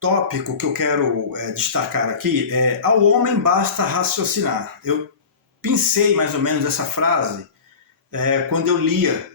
tópico que eu quero destacar aqui é: ao homem basta raciocinar. Eu pensei mais ou menos essa frase quando eu lia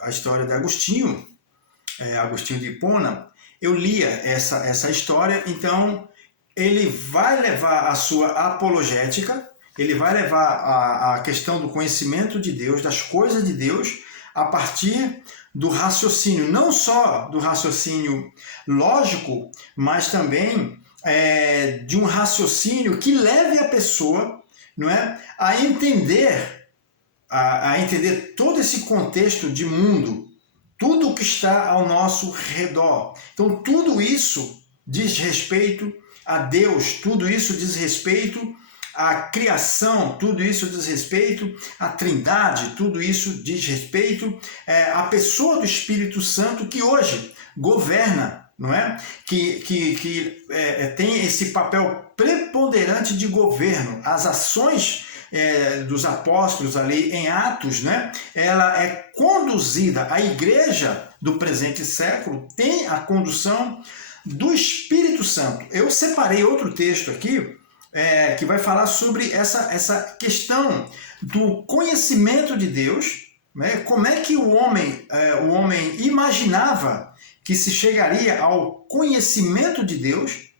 a história de Agostinho, Agostinho de Hipona. Eu lia essa história, então ele vai levar a sua apologética, ele vai levar a questão do conhecimento de Deus, das coisas de Deus, a partir do raciocínio, não só do raciocínio lógico, mas também de um raciocínio que leve a pessoa, não é, a entender todo esse contexto de mundo, tudo o que está ao nosso redor. Então, tudo isso diz respeito a Deus, tudo isso diz respeito à criação, tudo isso diz respeito à Trindade, tudo isso diz respeito à pessoa do Espírito Santo que hoje governa, não é? Que tem esse papel preponderante de governo. As ações dos apóstolos ali em Atos, né? Ela é conduzida, a igreja do presente século tem a condução do Espírito Santo. Eu separei outro texto aqui que vai falar sobre essa questão do conhecimento de Deus, né? Como é que o homem imaginava que se chegaria ao conhecimento de Deus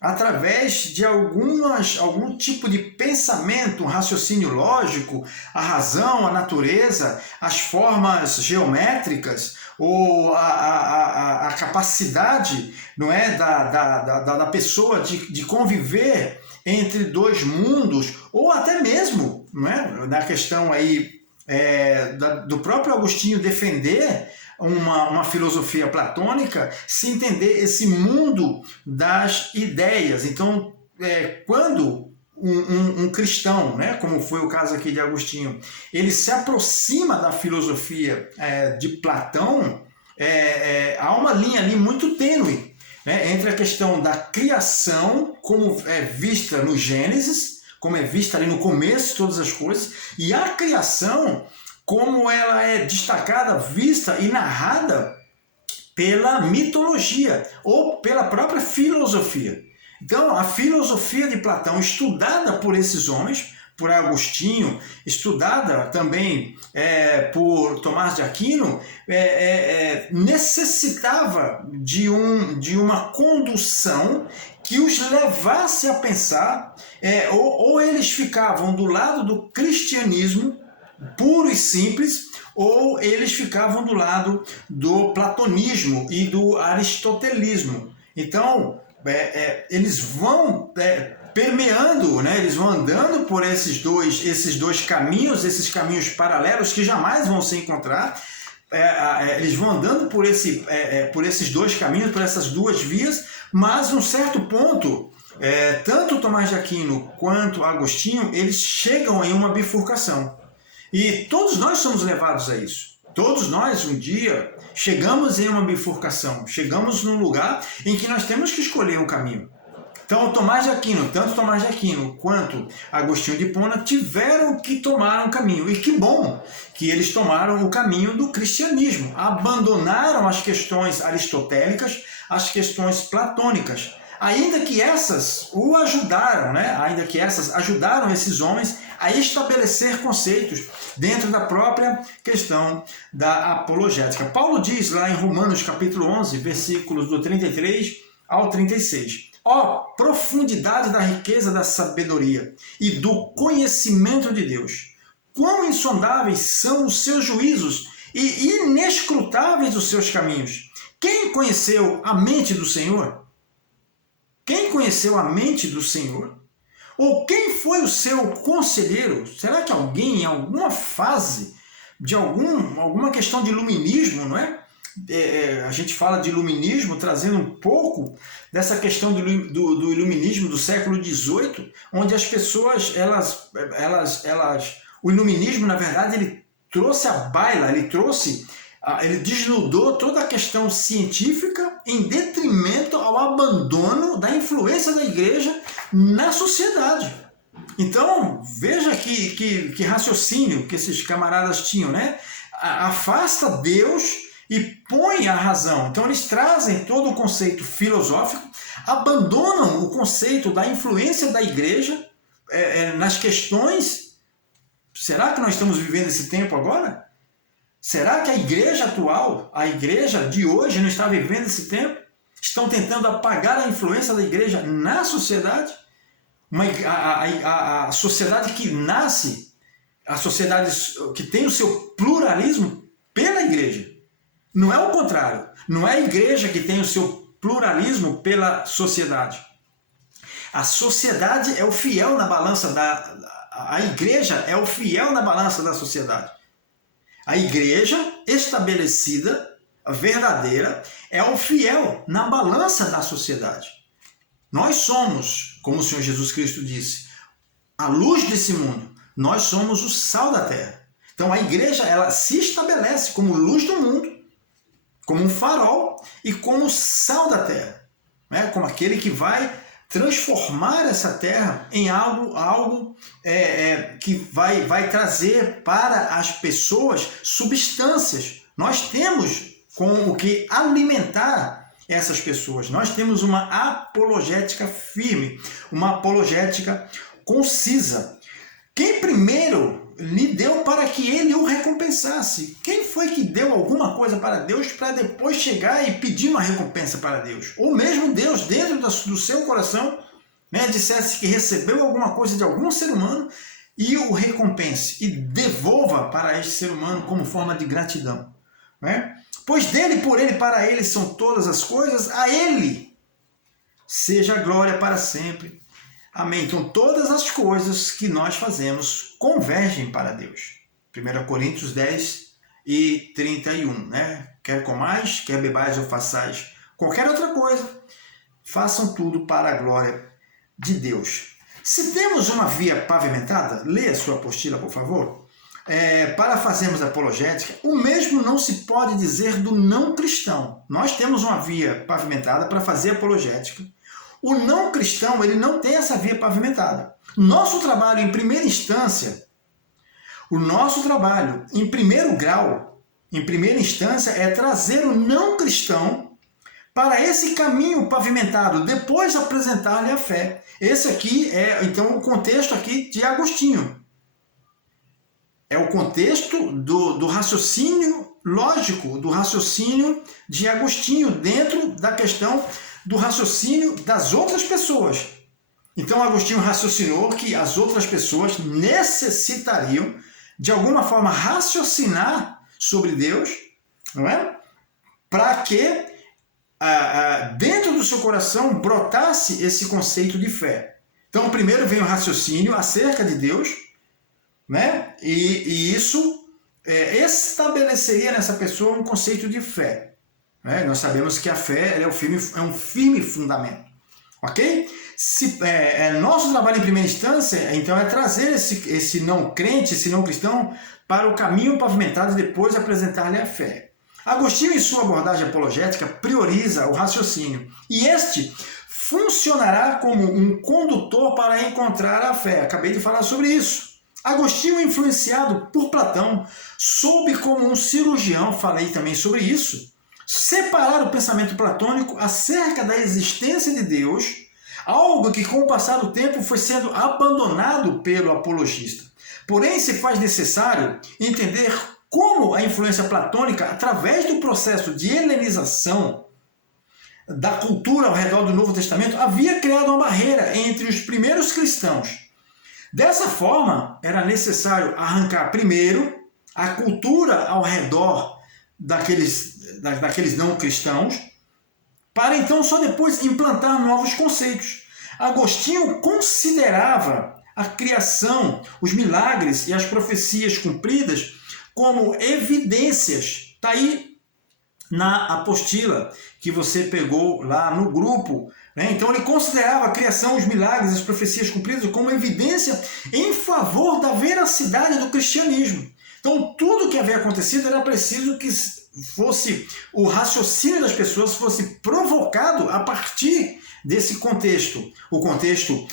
através de algum tipo de pensamento, um raciocínio lógico, a razão, a natureza, as formas geométricas, ou a capacidade, não é, da pessoa de conviver entre dois mundos, ou até mesmo, não é, na questão aí do próprio Agostinho defender uma filosofia platônica, se entender esse mundo das ideias. Então, quando um cristão, né, como foi o caso aqui de Agostinho, ele se aproxima da filosofia de Platão, há uma linha ali muito tênue, né, entre a questão da criação, como é vista no Gênesis, como é vista ali no começo de todas as coisas, e a criação como ela é destacada, vista e narrada pela mitologia ou pela própria filosofia. Então, a filosofia de Platão, estudada por esses homens, por Agostinho, estudada também por Tomás de Aquino, necessitava de uma condução que os levasse a pensar, ou eles ficavam do lado do cristianismo puro e simples, ou eles ficavam do lado do platonismo e do aristotelismo. Então, eles vão permeando, né? Eles vão andando por esses dois caminhos, esses caminhos paralelos que jamais vão se encontrar. Eles vão andando por esses dois caminhos, por essas duas vias, mas num certo ponto, tanto Tomás de Aquino quanto Agostinho, eles chegam em uma bifurcação. E todos nós somos levados a isso. Todos nós, um dia, chegamos em uma bifurcação, chegamos num lugar em que nós temos que escolher um caminho. Então, tanto Tomás de Aquino quanto Agostinho de Hipona tiveram que tomar um caminho. E que bom que eles tomaram o caminho do cristianismo. Abandonaram as questões aristotélicas, as questões platônicas. Ainda que essas o ajudaram, né? Ainda que essas ajudaram esses homens a estabelecer conceitos dentro da própria questão da apologética. Paulo diz lá em Romanos capítulo 11, versículos do 33 ao 36. Ó, profundidade da riqueza da sabedoria e do conhecimento de Deus! Quão insondáveis são os seus juízos e inescrutáveis os seus caminhos! Quem conheceu a mente do Senhor? Quem conheceu a mente do Senhor? Ou quem foi o seu conselheiro? Será que alguém, em alguma fase de alguma questão de iluminismo, não é? A gente fala de iluminismo trazendo um pouco dessa questão do iluminismo do século XVIII, onde as pessoas, o iluminismo, na verdade, ele trouxe à baila, ele desnudou toda a questão científica em detrimento ao abandono da influência da igreja na sociedade. Então, veja que raciocínio que esses camaradas tinham, né? Afasta Deus e põem a razão. Então eles trazem todo o conceito filosófico, abandonam o conceito da influência da igreja nas questões. Será que nós estamos vivendo esse tempo agora? Será que a igreja atual, a igreja de hoje não está vivendo esse tempo? Estão tentando apagar a influência da igreja na sociedade? A sociedade que nasce, a sociedade que tem o seu pluralismo pela igreja. Não é o contrário. Não é a igreja que tem o seu pluralismo pela sociedade. A sociedade é o fiel na balança a igreja é o fiel na balança da sociedade. A igreja estabelecida, a verdadeira, é o fiel na balança da sociedade. Nós somos, como o Senhor Jesus Cristo disse, a luz desse mundo. Nós somos o sal da terra. Então a igreja, ela se estabelece como luz do mundo, como um farol e como sal da terra, né? Como aquele que vai transformar essa terra em algo que vai trazer para as pessoas substâncias. Nós temos com o que alimentar essas pessoas. Nós temos uma apologética firme, uma apologética concisa. Quem primeiro lhe deu para que ele o recompensasse? Quem foi que deu alguma coisa para Deus para depois chegar e pedir uma recompensa para Deus? Ou mesmo Deus, dentro do seu coração, né, dissesse que recebeu alguma coisa de algum ser humano e o recompense e devolva para este ser humano como forma de gratidão, né? Pois dele, por ele, para ele são todas as coisas, a ele seja a glória para sempre. Amém. Então todas as coisas que nós fazemos convergem para Deus. 1 Coríntios 10 e 31, né? Quer comais, quer bebais ou façais qualquer outra coisa, façam tudo para a glória de Deus. Se temos uma via pavimentada, leia a sua apostila, por favor. Para fazermos apologética, o mesmo não se pode dizer do não cristão. Nós temos uma via pavimentada para fazer apologética. O não cristão, ele não tem essa via pavimentada. Nosso trabalho, em primeira instância, o nosso trabalho, em primeiro grau, em primeira instância, é trazer o não cristão para esse caminho pavimentado, depois apresentar-lhe a fé. Esse aqui é, então, o contexto aqui de Agostinho. É o contexto do raciocínio lógico, do raciocínio de Agostinho, dentro da questão do raciocínio das outras pessoas. Então Agostinho raciocinou que as outras pessoas necessitariam, de alguma forma, raciocinar sobre Deus, não é? Para que dentro do seu coração brotasse esse conceito de fé. Então primeiro vem o raciocínio acerca de Deus, né? E isso estabeleceria nessa pessoa um conceito de fé. Nós sabemos que a fé é um firme fundamento, ok? Nosso trabalho em primeira instância, então, é trazer esse não crente, esse não cristão, para o caminho pavimentado e depois apresentar-lhe a fé. Agostinho, em sua abordagem apologética, prioriza o raciocínio, e este funcionará como um condutor para encontrar a fé. Acabei de falar sobre isso. Agostinho, influenciado por Platão, soube como um cirurgião, falei também sobre isso, separar o pensamento platônico acerca da existência de Deus, algo que com o passar do tempo foi sendo abandonado pelo apologista. Porém, se faz necessário entender como a influência platônica, através do processo de helenização da cultura ao redor do Novo Testamento, havia criado uma barreira entre os primeiros cristãos. Dessa forma, era necessário arrancar primeiro a cultura ao redor daqueles não cristãos, para então só depois implantar novos conceitos. Agostinho considerava a criação, os milagres e as profecias cumpridas como evidências. Está aí na apostila que você pegou lá no grupo, né? Então ele considerava a criação, os milagres, as profecias cumpridas como evidência em favor da veracidade do cristianismo. Então tudo que havia acontecido era preciso que fosse o raciocínio das pessoas fosse provocado a partir desse contexto, o contexto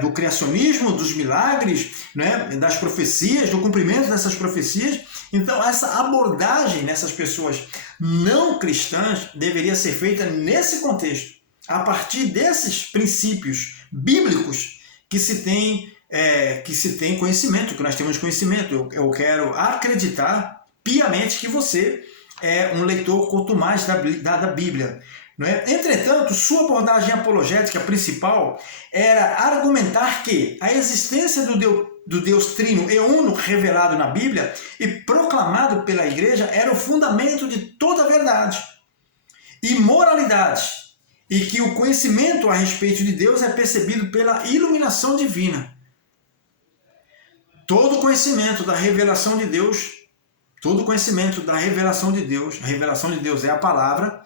do criacionismo, dos milagres, né, das profecias, do cumprimento dessas profecias. Então, essa abordagem nessas pessoas não cristãs deveria ser feita nesse contexto, a partir desses princípios bíblicos que se tem conhecimento, que nós temos conhecimento. Eu quero acreditar piamente que você é um leitor quanto mais da Bíblia. Não é? Entretanto, sua abordagem apologética principal era argumentar que a existência do Deus Trino e Uno revelado na Bíblia e proclamado pela Igreja era o fundamento de toda a verdade e moralidade, e que o conhecimento a respeito de Deus é percebido pela iluminação divina. Todo conhecimento da revelação de Deus, todo conhecimento da revelação de Deus, a revelação de Deus é a palavra,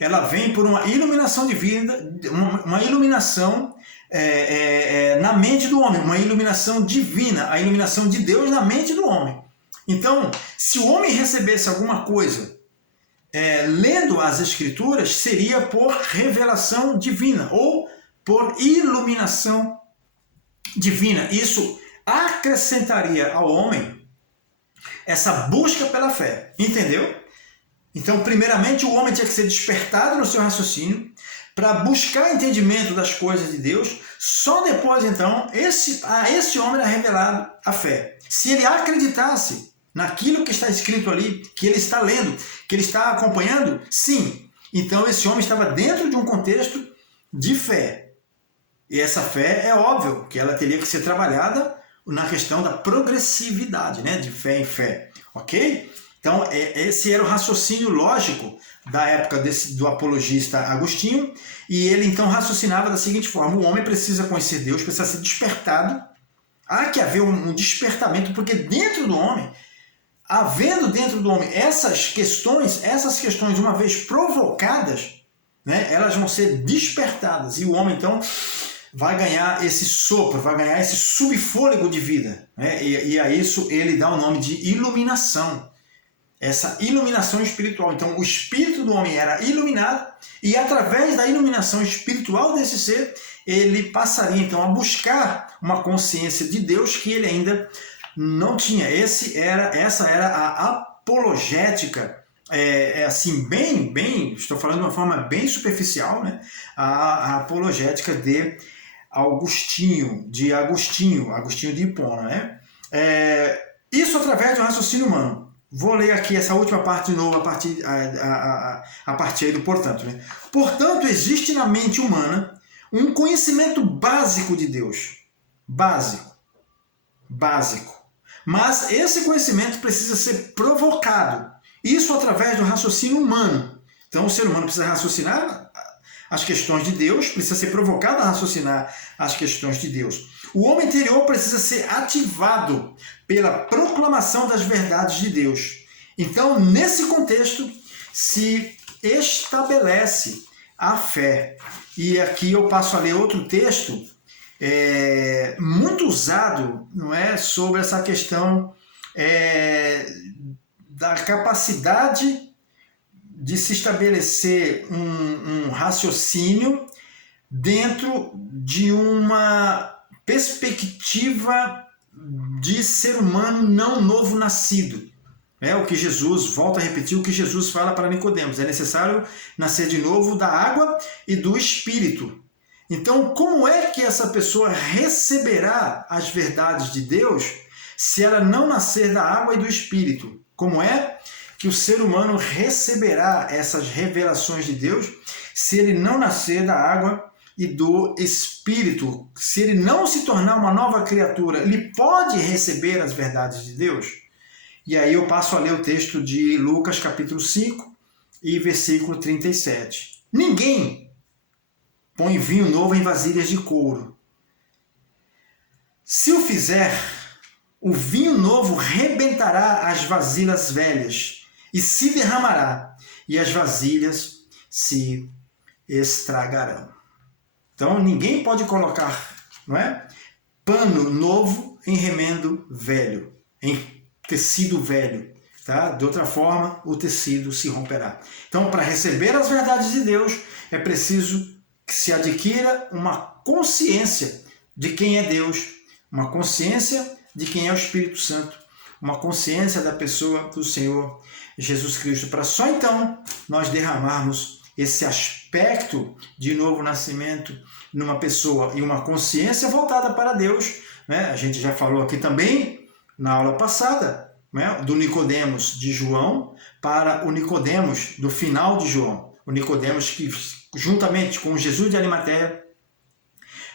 ela vem por uma iluminação divina, uma iluminação na mente do homem, uma iluminação divina, a iluminação de Deus na mente do homem. Então, se o homem recebesse alguma coisa lendo as Escrituras, seria por revelação divina ou por iluminação divina. Isso acrescentaria ao homem essa busca pela fé, entendeu? Então, primeiramente, o homem tinha que ser despertado no seu raciocínio para buscar entendimento das coisas de Deus. Só depois, então, a esse homem era revelado a fé. Se ele acreditasse naquilo que está escrito ali, que ele está lendo, que ele está acompanhando, sim. Então, esse homem estava dentro de um contexto de fé. E essa fé é óbvio que ela teria que ser trabalhada na questão da progressividade, né? De fé em fé, ok? Então, esse era o raciocínio lógico da época do apologista Agostinho, e ele então raciocinava da seguinte forma: o homem precisa conhecer Deus, precisa ser despertado, há que haver um despertamento, porque dentro do homem, havendo dentro do homem essas questões, uma vez provocadas, né, elas vão ser despertadas, e o homem então vai ganhar esse sopro, vai ganhar esse subfôlego de vida, né? E a isso ele dá o nome de iluminação. Essa iluminação espiritual. Então, o espírito do homem era iluminado, e através da iluminação espiritual desse ser, ele passaria então a buscar uma consciência de Deus que ele ainda não tinha. Essa era a apologética, assim, estou falando de uma forma bem superficial, né? A apologética de Agostinho de Hipona, né? Isso através do raciocínio humano. Vou ler aqui essa última parte de novo, a partir aí do portanto. Né? Portanto, existe na mente humana um conhecimento básico de Deus. Básico. Mas esse conhecimento precisa ser provocado. Isso através do raciocínio humano. Então, o ser humano precisa raciocinar as questões de Deus, precisa ser provocado a raciocinar as questões de Deus. O homem interior precisa ser ativado pela proclamação das verdades de Deus. Então, nesse contexto, se estabelece a fé. E aqui eu passo a ler outro texto muito usado, não é, sobre essa questão da capacidade de se estabelecer um raciocínio dentro de uma perspectiva de ser humano não novo nascido. É o que Jesus, volta a repetir o que Jesus fala para Nicodemos: é necessário nascer de novo da água e do Espírito. Então, como é que essa pessoa receberá as verdades de Deus se ela não nascer da água e do Espírito? Como é que o ser humano receberá essas revelações de Deus se ele não nascer da água e do Espírito? Se ele não se tornar uma nova criatura, ele pode receber as verdades de Deus? E aí eu passo a ler o texto de Lucas capítulo 5 e versículo 37. Ninguém põe vinho novo em vasilhas de couro. Se o fizer, o vinho novo rebentará as vasilhas velhas e se derramará, e as vasilhas se estragarão. Então ninguém pode colocar, não é, pano novo em remendo velho, em tecido velho, tá? De outra forma, o tecido se romperá. Então, para receber as verdades de Deus, é preciso que se adquira uma consciência de quem é Deus, uma consciência de quem é o Espírito Santo, uma consciência da pessoa do Senhor Jesus Cristo, para só então nós derramarmos esse aspecto de novo nascimento numa pessoa e uma consciência voltada para Deus, né? A gente já falou aqui também na aula passada, né? Do Nicodemos de João para o Nicodemos do final de João, o Nicodemos que juntamente com Jesus de Arimateia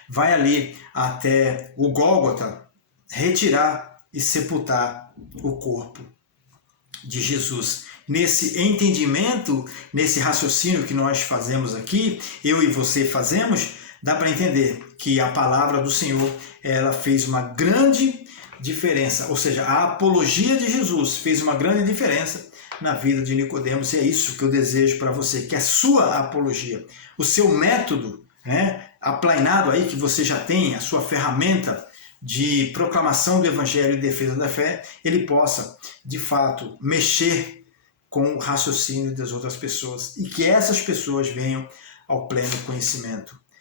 vai ali até o Gólgota retirar e sepultar o corpo de Jesus. Nesse entendimento, nesse raciocínio que nós fazemos aqui, eu e você fazemos, dá para entender que a palavra do Senhor, ela fez uma grande diferença, ou seja, a apologia de Jesus fez uma grande diferença na vida de Nicodemos, e é isso que eu desejo para você, que a sua apologia, o seu método, né, aplainado aí que você já tem, a sua ferramenta de proclamação do Evangelho e defesa da fé, ele possa, de fato, mexer com o raciocínio das outras pessoas e que essas pessoas venham ao pleno conhecimento